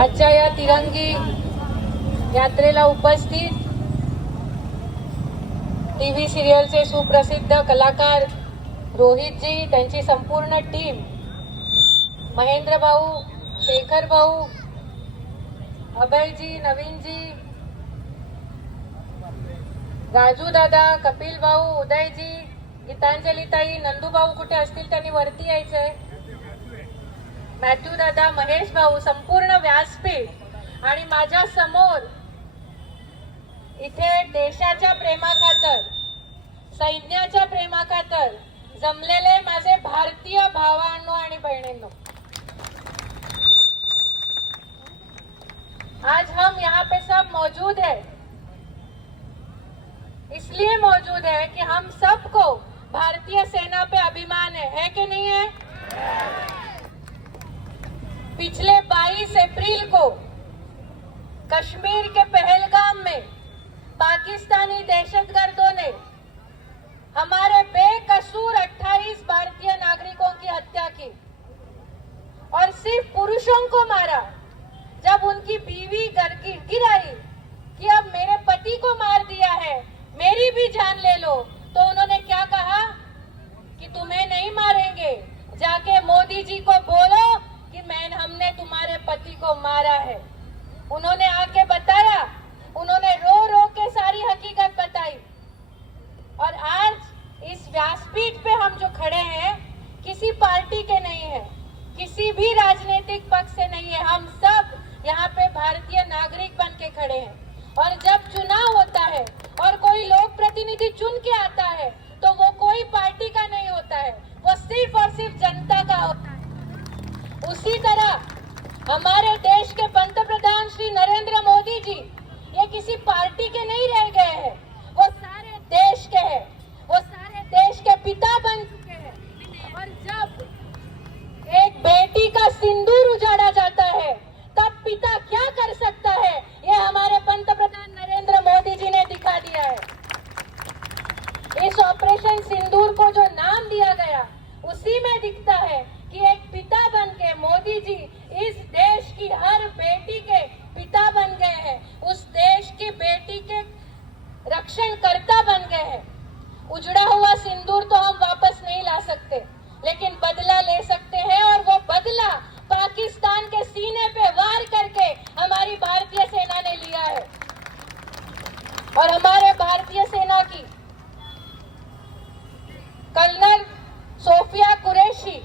आजच्या या तिरंगी यात्रेला उपस्थित टीव्ही सिरियलचे सुप्रसिद्ध कलाकार रोहितजी, त्यांची संपूर्ण टीम, महेंद्र भाऊ, शेखर भाऊ, अभयजी, नवीनजी, राजू दादा, कपिल भाऊ, उदयजी, गीतांजली ताई, नंदू भाऊ कुठे असतील त्यांनी वरती यायचंय, मॅथ्यू दादा, महेश भाऊ, संपूर्ण व्यासपीठ आणि माझ्या समोर इथे देशाच्या प्रेमाखातर, सैन्याच्या प्रेमाखातर जमलेले माझे भारतीय भावांनो आणि बहनों, आज हम यहाँ पे सब मौजूद है, इसलिए मौजूद है कि हम सबको भारतीय सेना पे अभिमान है कि नहीं है? पिछले 22 अप्रैल को कश्मीर के पहलगाम में पाकिस्तानी दहशतगर्दों ने हमारे बेकसूर 28 भारतीय नागरिकों की हत्या की और सिर्फ पुरुषों को मारा। जब उनकी बीवी गिराई कि अब मेरे पति को मार दिया है, मेरी भी जान ले लो, तो उन्होंने क्या कहा कि तुम्हें नहीं मारेंगे, जाके मोदी जी को बोलो कि हमने तुम्हारे पति को मारा है। उन्होंने आके बताया, उन्होंने रो रो के सारी हकीकत बताई। और आज इस व्यासपीठ पे हम जो खड़े हैं, किसी पार्टी के नहीं है, किसी भी राजनीतिक पक्ष से नहीं है, हम सब यहाँ पे भारतीय नागरिक बन के खड़े हैं। और जब चुनाव होता है और कोई लोक प्रतिनिधि चुन के आता है, तो वो कोई पार्टी का नहीं होता है, वो सिर्फ और सिर्फ जनता का होता है। उसी तरह हमारे देश के पंतप्रधान श्री नरेंद्र मोदी जी, ये किसी पार्टी के नहीं रह गए हैं, वो सारे देश के हैं, वो सारे देश के पिता बन चुके हैं। और जब एक बेटी का सिंदूर उजाड़ा जाता है, तब पिता क्या कर सकता है, ये हमारे पंतप्रधान नरेंद्र मोदी जी ने दिखा दिया है। इस ऑपरेशन सिंदूर को जो नाम दिया गया, उसी में दिखता है कि एक पिता बन के मोदी जी इस देश की हर बेटी के पिता बन गए हैं, उस देश की बेटी के रक्षणकर्ता बन गए हैं। उजड़ा हुआ सिंदूर तो हम वापस नहीं ला सकते, लेकिन बदला ले सकते हैं, और वो बदला पाकिस्तान के सीने पे वार करके हमारी भारतीय सेना ने लिया है। और हमारे भारतीय सेना की colonel Sofiya Qureshi,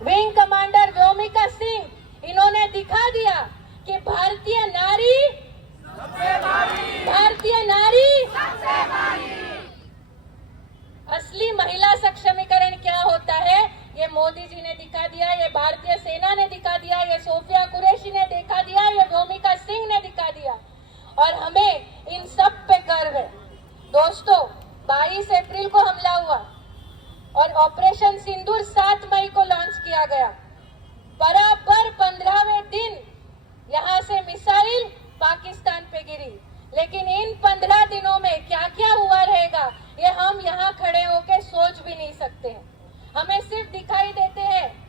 wing commander Vyomika Singh, इन्होंने दिखा दिया कि भारतीय नारी सबसे भारी। असली महिला सक्षमीकरण क्या होता है, ये मोदी जी ने दिखा दिया, ये भारतीय सेना ने दिखा दिया, ये सोफिया कुरैशी ने दिखा दिया, ये व्योमिका सिंह ने दिखा दिया। और हमें इन सब पे गर्व है। दोस्तों, 22 अप्रैल को हमला हुआ और ऑपरेशन सिंदूर 7 मई को लॉन्च किया गया। बराबर 15वें दिन यहाँ से मिसाइल पाकिस्तान पे गिरी, लेकिन इन 15 दिनों में क्या क्या हुआ रहेगा, ये हम यहाँ खड़े होके सोच भी नहीं सकते हैं। हमें सिर्फ दिखाई देते हैं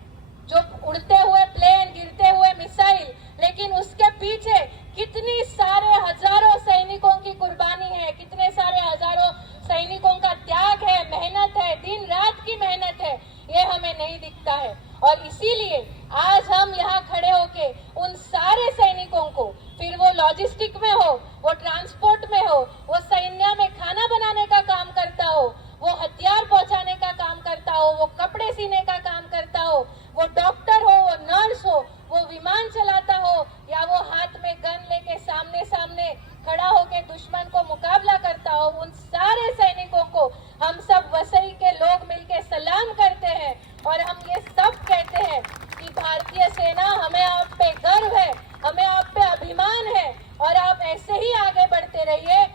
जो उड़ते हुए प्लेन, गिरते हुए मिसाइल, लेकिन उसके पीछे कितनी सारे हजारों सैनिकों की कुर्बानी है, कितने सारे हजारों सैनिकों का त्याग है, मेहनत है, दिन रात की मेहनत है, ये हमें नहीं दिखता है। और इसीलिए आज हम यहाँ खड़े होके उन सारे सैनिकों को, फिर वो लॉजिस्टिक में हो, वो ट्रांसपोर्ट में हो, वो सैन्य में खाना बनाने का काम करता हो, वो हथियार पहुंचाने का काम करता हो, वो कपड़े सीने का काम करता हो, वो डॉक्टर हो, वो नर्स हो, वो विमान चलाता हो, या वो हाथ में गन लेके सामने सामने खड़ा होके दुश्मन को मुकाबला करता हो, उन सारे सैनिकों को हम सब वसई के लोग मिलके सलाम करते हैं। और हम ये सब कहते हैं कि भारतीय सेना, हमें आप पे गर्व है, हमें आप पे अभिमान है, और आप ऐसे ही आगे बढ़ते रहिए।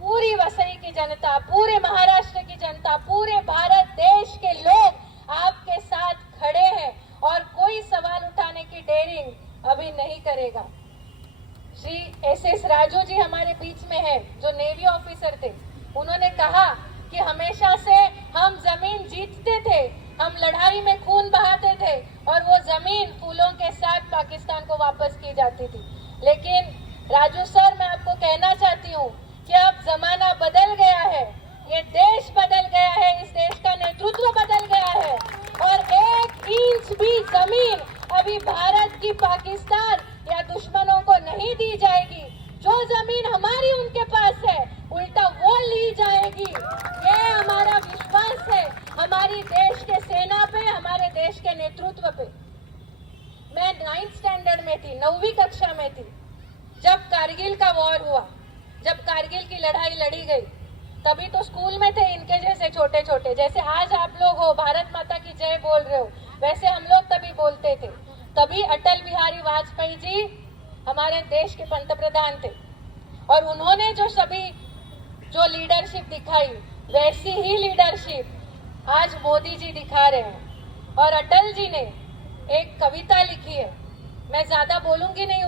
पूरी वसई की जनता, पूरे महाराष्ट्र की जनता, पूरे भारत देश के लोग आपके साथ खड़े हैं, और कोई सवाल उठाने की डेयरिंग अभी नहीं करेगा। श्री SS राजू जी हमारे बीच में है, जो नेवी ऑफिसर थे। उन्होंने कहा कि हमेशा से हम जमीन जीतते थे, हम लड़ाई में खून बहाते थे, और वो जमीन फूलों के साथ पाकिस्तान को वापस जाती थी। लेकिन राजू सर, मैं आपको कहना चाहती हूँ कि अब जमाना बदल गया है, ये देश बदल गया है, इस देश का नेतृत्व बदल गया है और 1 इंच भी जमीन अभी भारत की पाकिस्तान या दुश्मनों को नहीं दी जाएगी। जो जमीन हमारी उनके पास है, उल्टा वो ली जाएगी। ये हमारा विश्वास है हमारी देश के सेना पे, हमारे देश के नेतृत्व पे। मैं 9th स्टैंडर्ड में थी, 9वीं कक्षा में थी, जब कारगिल का वॉर हुआ, जब कारगिल की लड़ाई लड़ी गई। तभी तो स्कूल में थे इनके जैसे छोटे छोटे, जैसे आज आप लोग हो भारत माता की जय बोल रहे हो, वैसे हम लोग तभी बोलते थे। तभी अटल बिहारी वाजपेयी जी हमारे देश के पंतप्रधान थे और उन्होंने जो लीडरशिप दिखाई, वैसी ही लीडरशिप आज मोदी जी दिखा रहे हैं। और अटल जी ने एक कविता लिखी है, मैं ज्यादा बोलूंगी नहीं,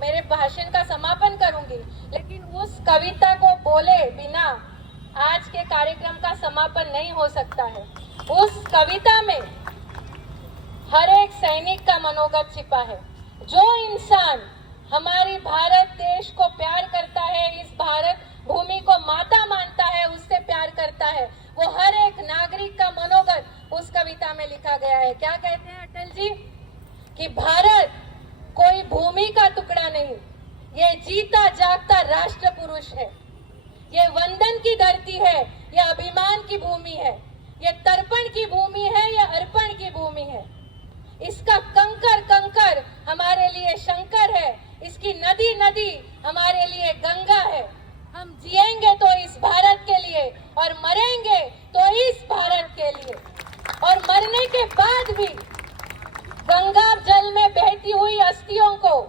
मेरे भाषण का समापन करूंगी, लेकिन उस कविता को बोले बिना आज के कार्यक्रम का समापन नहीं हो सकता है। उस कविता में हर एक सैनिक का मनोगत छिपा है। जो इंसान हमारी भारत देश को प्यार करता है, इस भारत भूमि को माता मानता है, उससे प्यार करता है, वो हर एक नागरिक का मनोगत उस कविता में लिखा गया है। क्या कहते हैं अटल जी कि भारत कोई भूमि का टुकड़ा नहीं, ये जीता जागता राष्ट्र पुरुष है, ये वंदन की धरती है, ये अभिमान की भूमि है, ये तर्पण की भूमि है, ये अर्पण की भूमि है। इसका कंकर कंकर हमारे लिए शंकर है, इसकी नदी नदी हमारे लिए गंगा है। हम जिएंगे तो इस भारत के लिए और मरेंगे तो इस भारत के लिए, और मरने के बाद भी गंगा जल में बहती हुई अस्थियों को